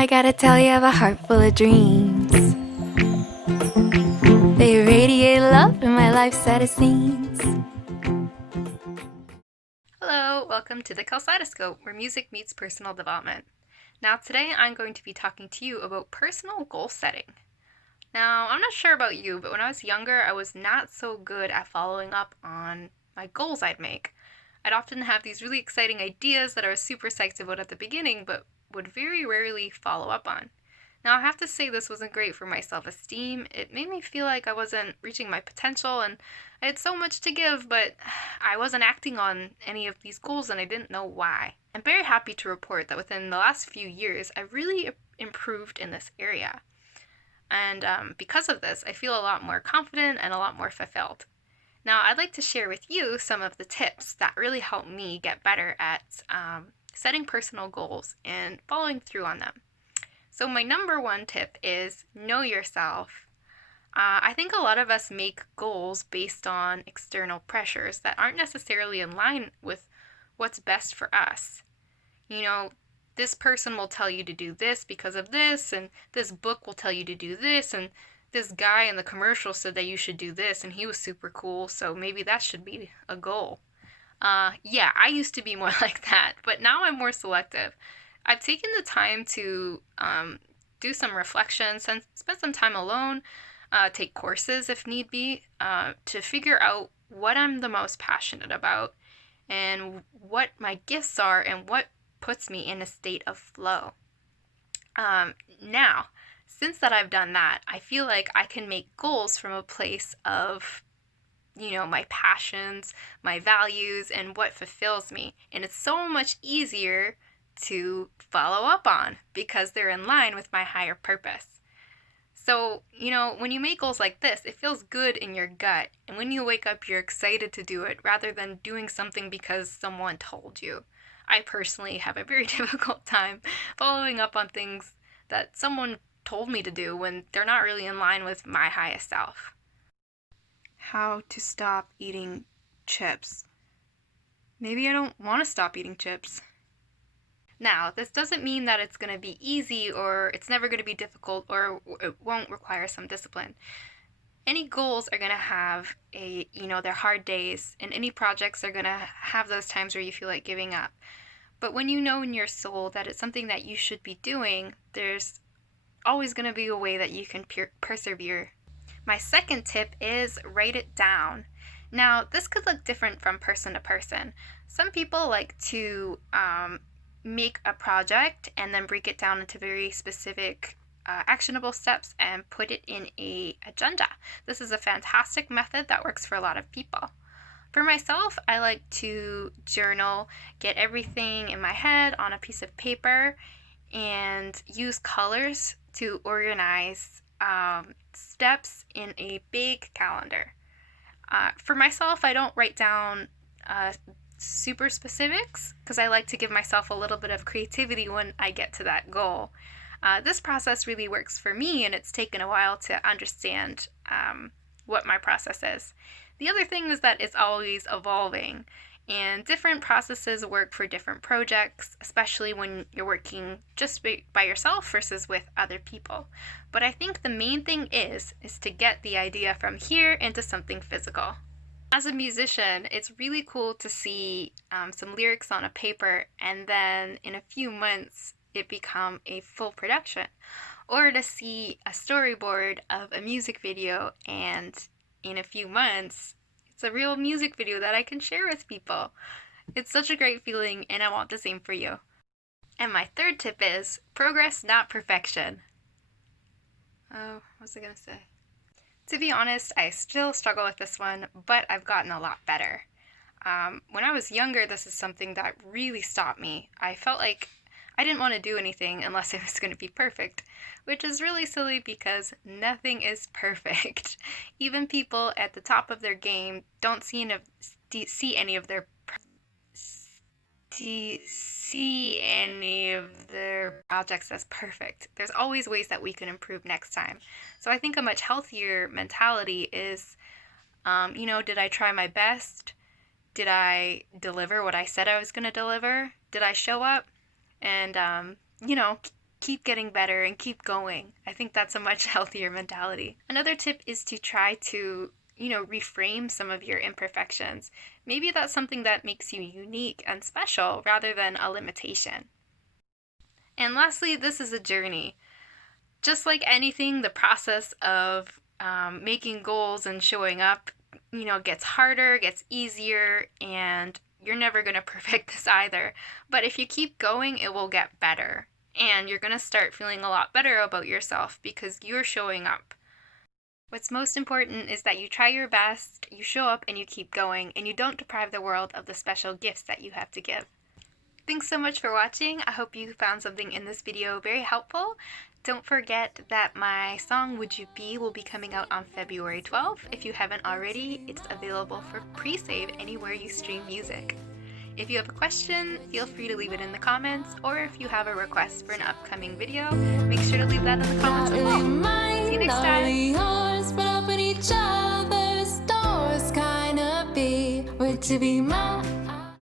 I gotta tell you, I have a heart full of dreams. They radiate love in my life's saddest scenes. Hello, welcome to the KelseidoSCOPE, where music meets personal development. Now today I'm going to be talking to you about personal goal setting. Now, I'm not sure about you, but when I was younger, I was not so good at following up on my goals I'd make. I'd often have these really exciting ideas that I was super psyched about at the beginning, but would very rarely follow up on. Now, I have to say this wasn't great for my self-esteem. It made me feel like I wasn't reaching my potential and I had so much to give, but I wasn't acting on any of these goals and I didn't know why. I'm very happy to report that within the last few years, I've really improved in this area. And because of this, I feel a lot more confident and a lot more fulfilled. Now, I'd like to share with you some of the tips that really help me get better at setting personal goals and following through on them. So my number one tip is know yourself. I think a lot of us make goals based on external pressures that aren't necessarily in line with what's best for us. You know, this person will tell you to do this because of this, and this book will tell you to do this, and this guy in the commercial said that you should do this, and he was super cool, so maybe that should be a goal. Yeah, I used to be more like that, but now I'm more selective. I've taken the time to do some reflection, spend some time alone, take courses if need be, to figure out what I'm the most passionate about and what my gifts are and what puts me in a state of flow. Now, since that I've done that, I feel like I can make goals from a place of my passions, my values, and what fulfills me. And it's so much easier to follow up on because they're in line with my higher purpose. So, when you make goals like this, it feels good in your gut. And when you wake up, you're excited to do it rather than doing something because someone told you. I personally have a very difficult time following up on things that someone told me to do when they're not really in line with my highest self. How to stop eating chips. Maybe I don't want to stop eating chips. Now, this doesn't mean that it's going to be easy or it's never going to be difficult or it won't require some discipline. Any goals are going to have their hard days, and any projects are going to have those times where you feel like giving up. But when you know in your soul that it's something that you should be doing, there's always going to be a way that you can persevere. My second tip is write it down. Now, this could look different from person to person. Some people like to make a project and then break it down into very specific actionable steps and put it in an agenda. This is a fantastic method that works for a lot of people. For myself, I like to journal, get everything in my head on a piece of paper, and use colors to organize steps in a big calendar. For myself, I don't write down super specifics because I like to give myself a little bit of creativity when I get to that goal. This process really works for me, and it's taken a while to understand what my process is. The other thing is that it's always evolving, and different processes work for different projects, especially when you're working just by yourself versus with other people. But I think the main thing is to get the idea from here into something physical. As a musician, it's really cool to see some lyrics on a paper and then in a few months it become a full production. Or to see a storyboard of a music video and in a few months it's a real music video that I can share with people. It's such a great feeling, and I want the same for you. And my third tip is progress, not perfection. Oh, what was I going to say? To be honest, I still struggle with this one, but I've gotten a lot better. When I was younger, this is something that really stopped me. I felt like I didn't want to do anything unless it was going to be perfect, which is really silly because nothing is perfect. Even people at the top of their game don't see any of their projects as perfect. There's always ways that we can improve next time. So I think a much healthier mentality is, did I try my best? Did I deliver what I said I was going to deliver? Did I show up? And, keep getting better and keep going. I think that's a much healthier mentality. Another tip is to try to, reframe some of your imperfections. Maybe that's something that makes you unique and special rather than a limitation. And lastly, this is a journey. Just like anything, the process of making goals and showing up, gets harder, gets easier, and you're never going to perfect this either. But if you keep going, it will get better. And you're going to start feeling a lot better about yourself because you're showing up. What's most important is that you try your best, you show up, and you keep going, and you don't deprive the world of the special gifts that you have to give. Thanks so much for watching. I hope you found something in this video very helpful. Don't forget that my song Would You Be will be coming out on February 12th. If you haven't already, it's available for pre-save anywhere you stream music. If you have a question, feel free to leave it in the comments, or if you have a request for an upcoming video, make sure to leave that in the comments below. See you next time! But open each other's doors, kinda be. Would you be mine?